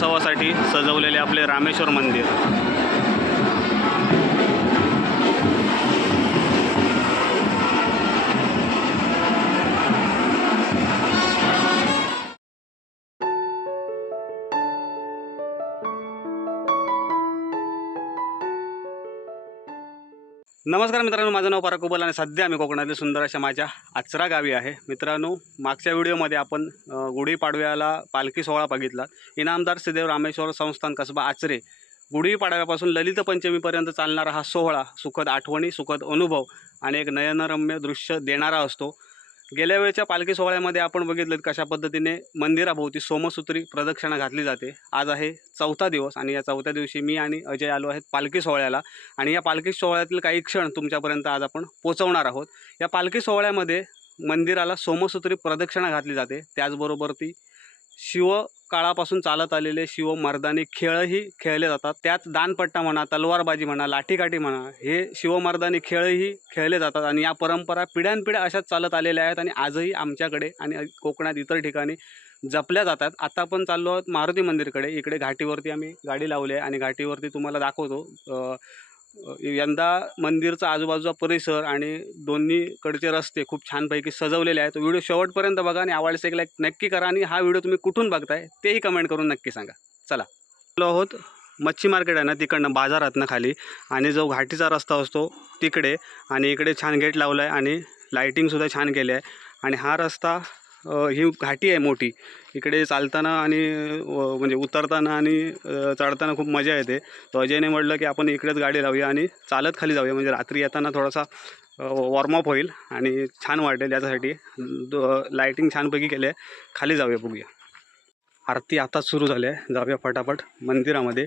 उत्सवासाठी सजवलेले आपले रामेश्वर मंदिर। नमस्कार मित्रांनो, माझं नाव पराग कुबल आणि सध्या आम्ही कोकणातील सुंदर अशा माझ्या आचरा गावी आहे। मित्रांनो, मागच्या व्हिडिओमध्ये आपण गुढीपाडव्याला पालखी सोहळा बघितला। इनामदार श्रीदेव रामेश्वर संस्थान कसबा आचरे गुढीपाडव्यापासून ललित पंचमीपर्यंत चालणारा हा सोहळा सुखद आठवणी, सुखद अनुभव आणि एक नयनरम्य दृश्य देणारा असतो। गेल्या वेळच्या पालखी सोहळ्यामध्ये आपण बघितलं कशा पद्धतीने मंदिराभोवती सोमसूत्री प्रदक्षिणा घातली जाते। आज आहे चौथा दिवस आणि या चौथ्या दिवशी मी आणि अजय आलो आहेत पालखी सोहळ्याला आणि या पालखी सोहळ्यातील काही क्षण तुमच्यापर्यंत आज आपण पोहोचवणार आहोत। या पालखी सोहळ्यामध्ये मंदिराला सोमसूत्री प्रदक्षिणा घातली जाते। त्याचबरोबर ती शिवकाळापासून चालत आलेले शिवमर्दानी खेळही खेळले जातात। त्यात दानपट्टा म्हणा, तलवारबाजी म्हणा, लाठीकाठी म्हणा, हे शिवमर्दानी खेळही खेळले जातात आणि या परंपरा पिढ्यानपिढ्या अशाच चालत आलेल्या आहेत आणि आजही आमच्याकडे आणि कोकणात इतर ठिकाणी जपल्या जातात। आता आपण चाललो आहोत मारुती मंदिरकडे। इकडे घाटीवरती आम्ही गाडी लावली आहे आणि घाटीवरती तुम्हाला दाखवतो। यंदा मंदिरचा आजूबाजूचा परिसर आणि दोन्हीकडचे रस्ते खूप छानपैकी सजवलेले आहेत। व्हिडिओ शेवटपर्यंत बघा आणि आवडल्यास एक लाईक नक्की करा आणि हा व्हिडिओ तुम्ही कुठून बघताय तेही कमेंट करून नक्की सांगा। चला, आलो आहोत मच्छी मार्केट आहे ना तिकडनं, बाजारातनं खाली, आणि जो घाटीचा रस्ता असतो तिकडे, आणि इकडे छान गेट लावलं आहे आणि लाईटिंगसुद्धा छान केली आहे। आणि हा रस्ता ही घाटी आहे मोठी, इकडे चालताना आणि म्हणजे उतरताना आणि चढताना खूप मजा येते। तो अजयने म्हटलं की आपण इकडेच गाडी लावूया आणि चालत खाली जाऊया, म्हणजे रात्री येताना थोडासा वॉर्मअप होईल आणि छान वाटेल। याच्यासाठी लाईटिंग छानपैकी केली आहे। खाली जाऊया, बघूया। आरती आताच सुरू झाली आहे, जाऊया फटाफट मंदिरामध्ये।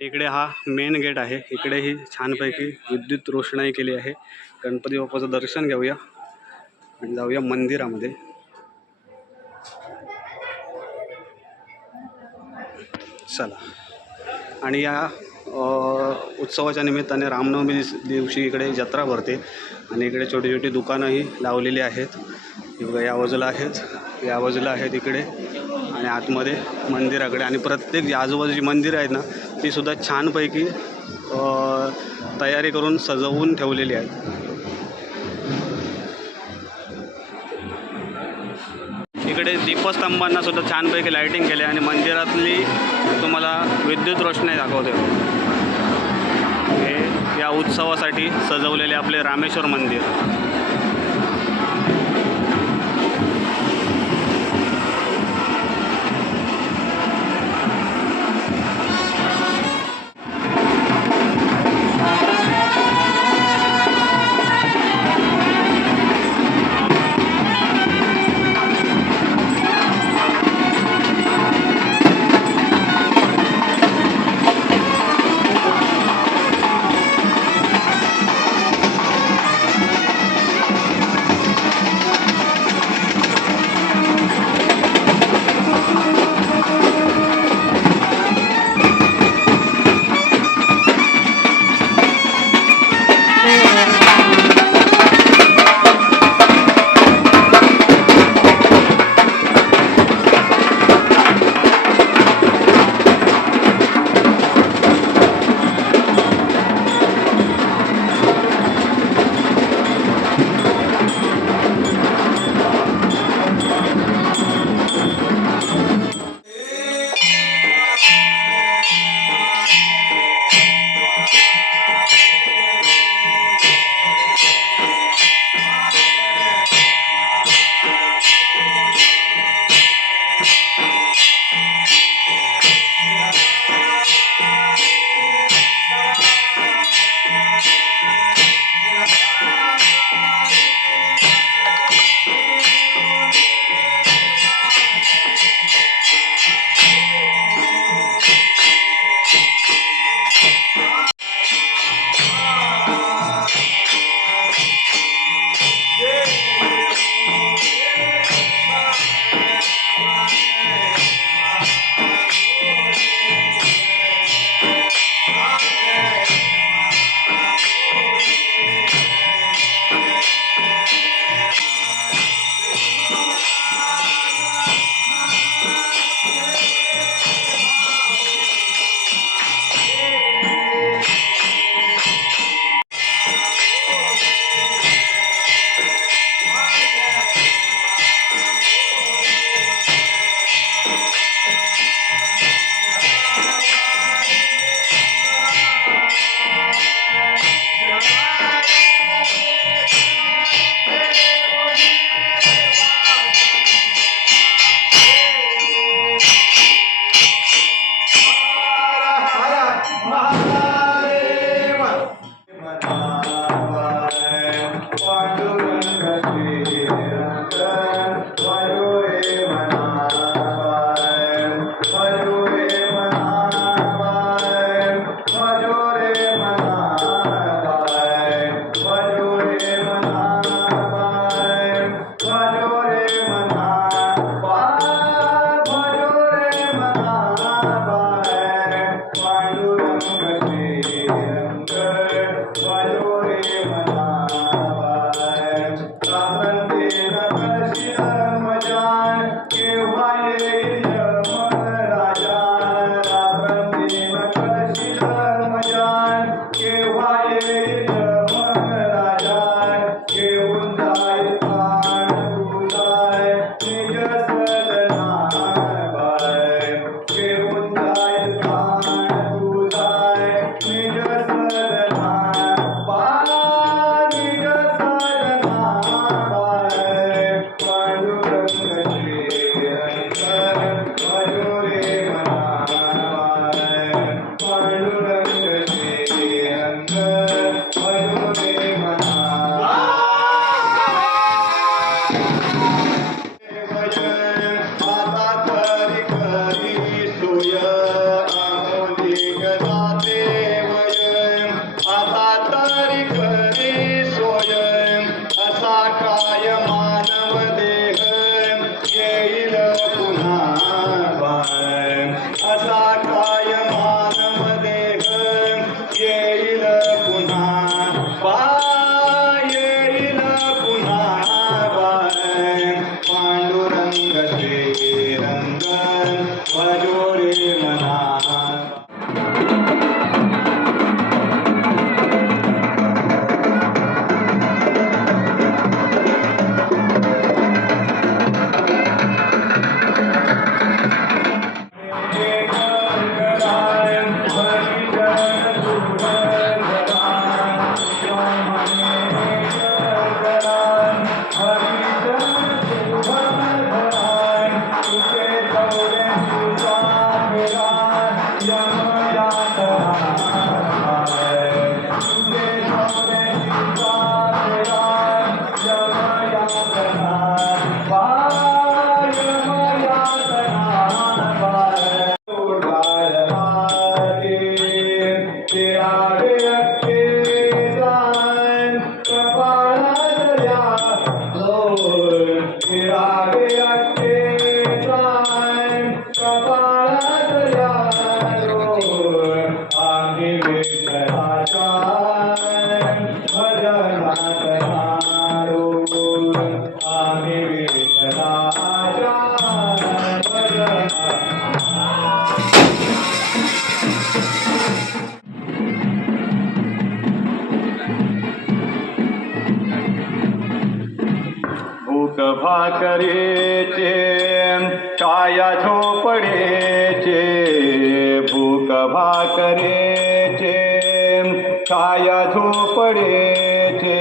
इकडे हा मेन गेट आहे, इकडेही छानपैकी विद्युत रोषणाई केली आहे। गणपती बाप्पाचं दर्शन घेऊया आणि जाऊया मंदिरामध्ये। चला, आणि या उत्सवाच्या निमित्ताने रामनवमी दिवशी इकडे जत्रा भरते आणि इकडे छोटी छोटी दुकानंही लावलेली आहेत। या बाजूला आहेत, या बाजूला आहेत इकडे, आणि आतमध्ये मंदिराकडे, आणि प्रत्येक जी आजूबाजूची मंदिरं आहेत ना तीसुद्धा छानपैकी तयारी करून सजवून ठेवलेली आहेत। इकडे दीपस्तंभांना सुद्धा छानपैकी लाईटिंग केली आणि मंदिरातली तुम्हाला विद्युत रोषणाई दाखवते। हे या उत्सवासाठी सजवलेले आपले रामेश्वर मंदिर। भूक भाकरीचे काया झोपडेचे, भूक भाकरीचे काया झोपडेचे,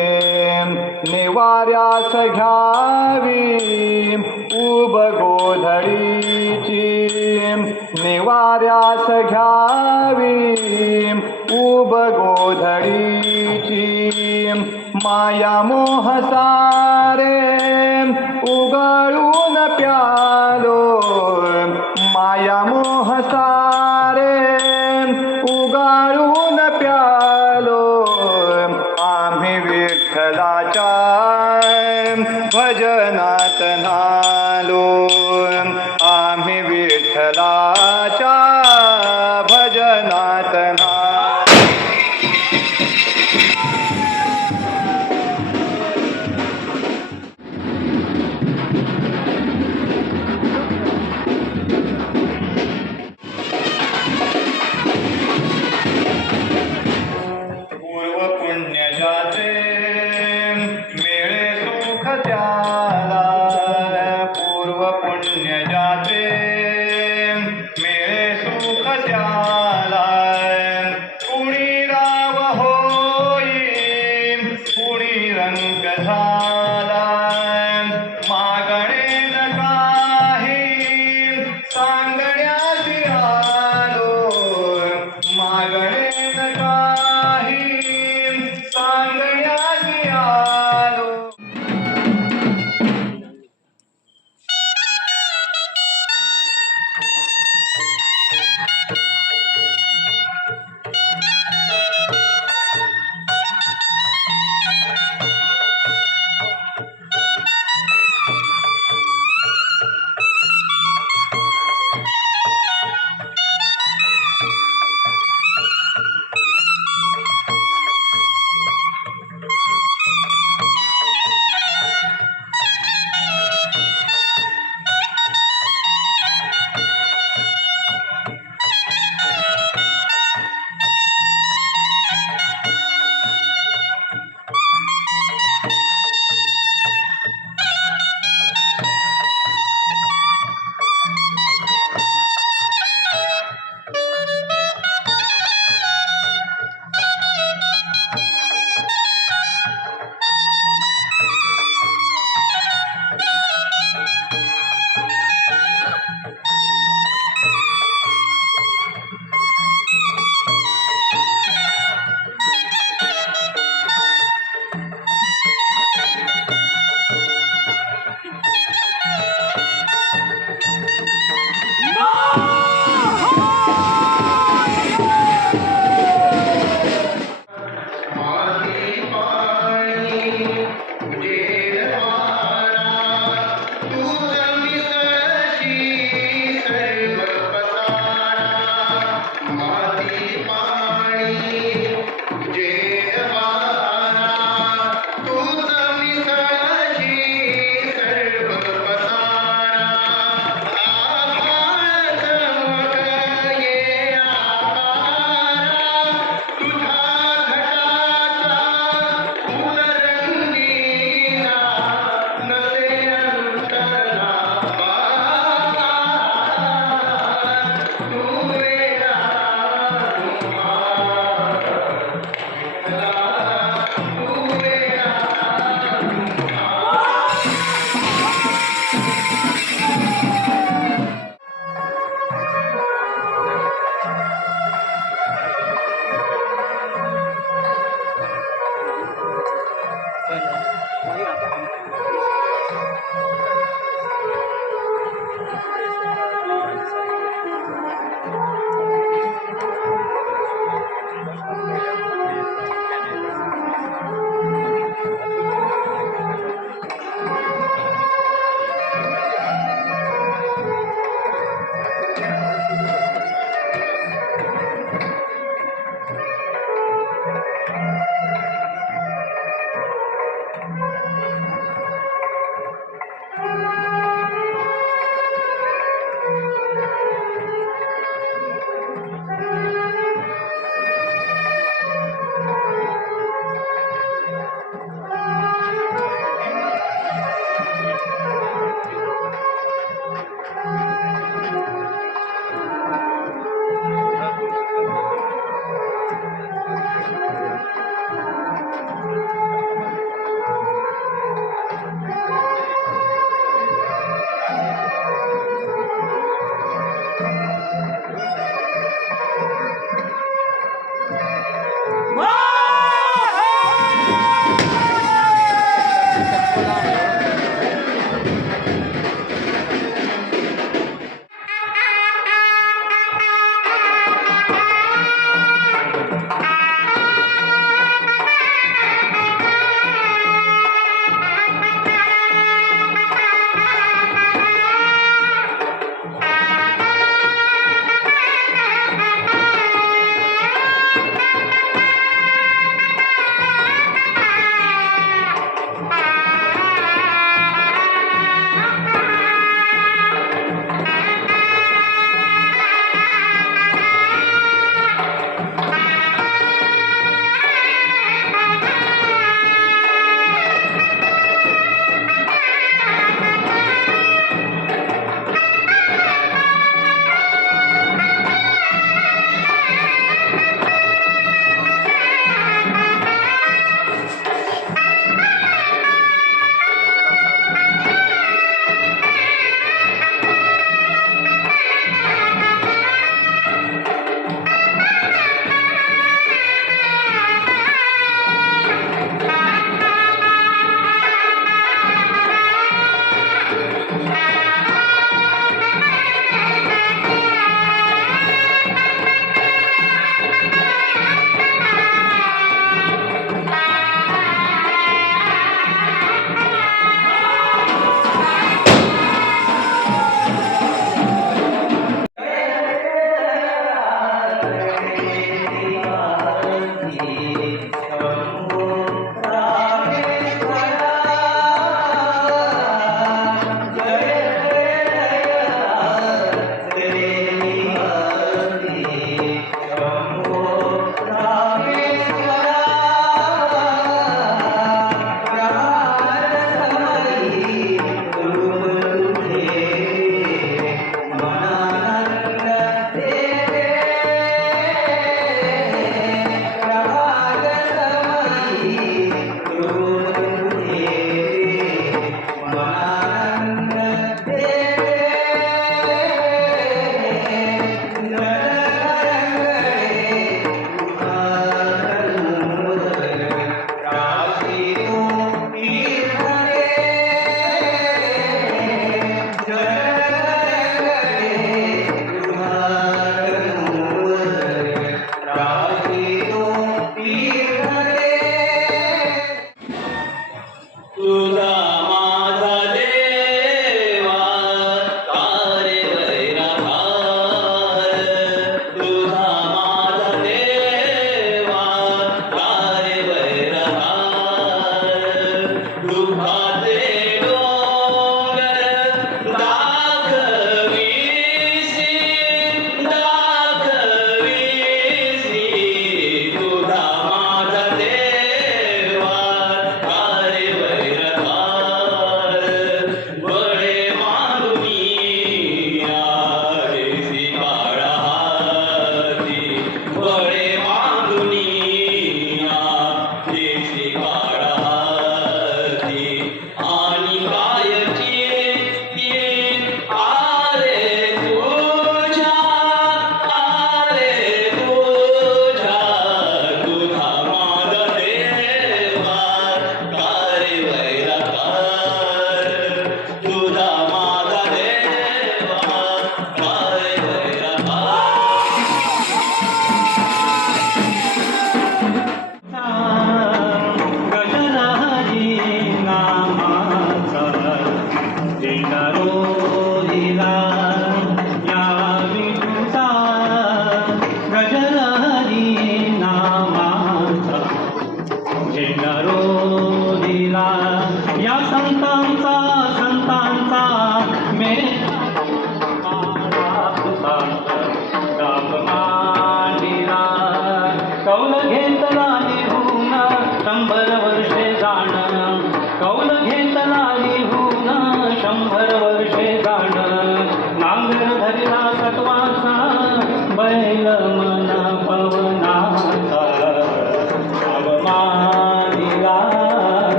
निवाऱ्यास घ्यावी उब गोधडीची, निवाऱ्यास घ्यावी उब गोधडीची, माया मोह सारे उगाळून प्यालो, माया मोह सारे उगाळून प्यालो, आम्ही विठ्ठलाच्या भजनात नालो, आम्ही विठ्ठलाच्या भजनात नालो.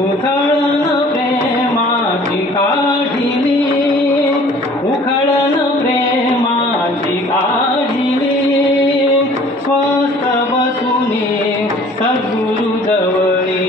उखळण प्रेमाची काढिली, उखळण प्रेमाची काढिली, स्वस्थ बसुनी सद्गुरु जवळी.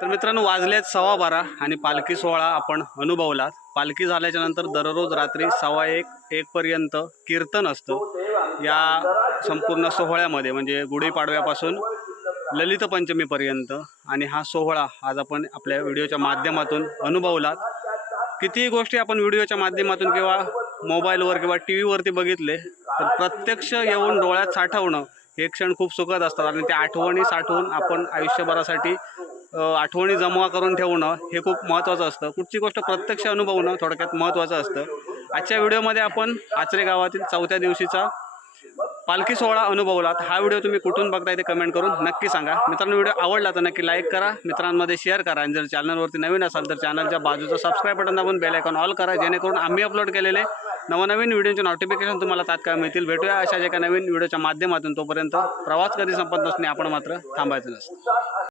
तर मित्रांनो, वाजलेत 12:15 आणि पालखी सोहळा आपण अनुभवला. पालखी झाल्याच्या नंतर दररोज रात्री 1:15 पर्यंत कीर्तन असतं या संपूर्ण सोहळ्यामध्ये, म्हणजे गुढीपाडव्यापासून ललित पंचमीपर्यंत. आणि हा सोहळा आज आपण आपल्या व्हिडिओच्या माध्यमातून अनुभवलात. कितीही गोष्टी आपण व्हिडिओच्या माध्यमातून किंवा मोबाईलवर किंवा टी व्हीवरती बघितले, तर प्रत्यक्ष येऊन डोळ्यात साठवणं हे क्षण खूप सुखद असतात. आणि त्या आठवणी साठवून आपण आयुष्यभरासाठी आठवणी जमा करून ठेवणं हे खूप महत्त्वाचं असतं. कुठची गोष्ट प्रत्यक्ष अनुभवणं थोडक्यात महत्त्वाचं असतं. आजच्या व्हिडिओमध्ये आपण आचरे गावातील 4थ्या दिवशीचा पालखी सोहळा अनुभवलात. हा व्हिडिओ तुम्ही कुठून बघताय ते कमेंट करून नक्की सांगा. मित्रांनो, व्हिडिओ आवडला तर नक्की लाईक करा, मित्रांमध्ये शेअर करा. आणि जर चॅनलवरती नवीन असाल तर चॅनलच्या बाजूचं सबस्क्राईब बटन दाबून बेल आयकॉन ऑल करा, जेणेकरून आम्ही अपलोड केलेले नवनवीन व्हिडिओचे नोटिफिकेशन तुम्हाला तात्काळ मिळतील. भेटूया अशाच एका नवीन व्हिडिओच्या माध्यमातून. तोपर्यंत प्रवास कधी संपत नसणे, आपण मात्र थांबायचं नसतं.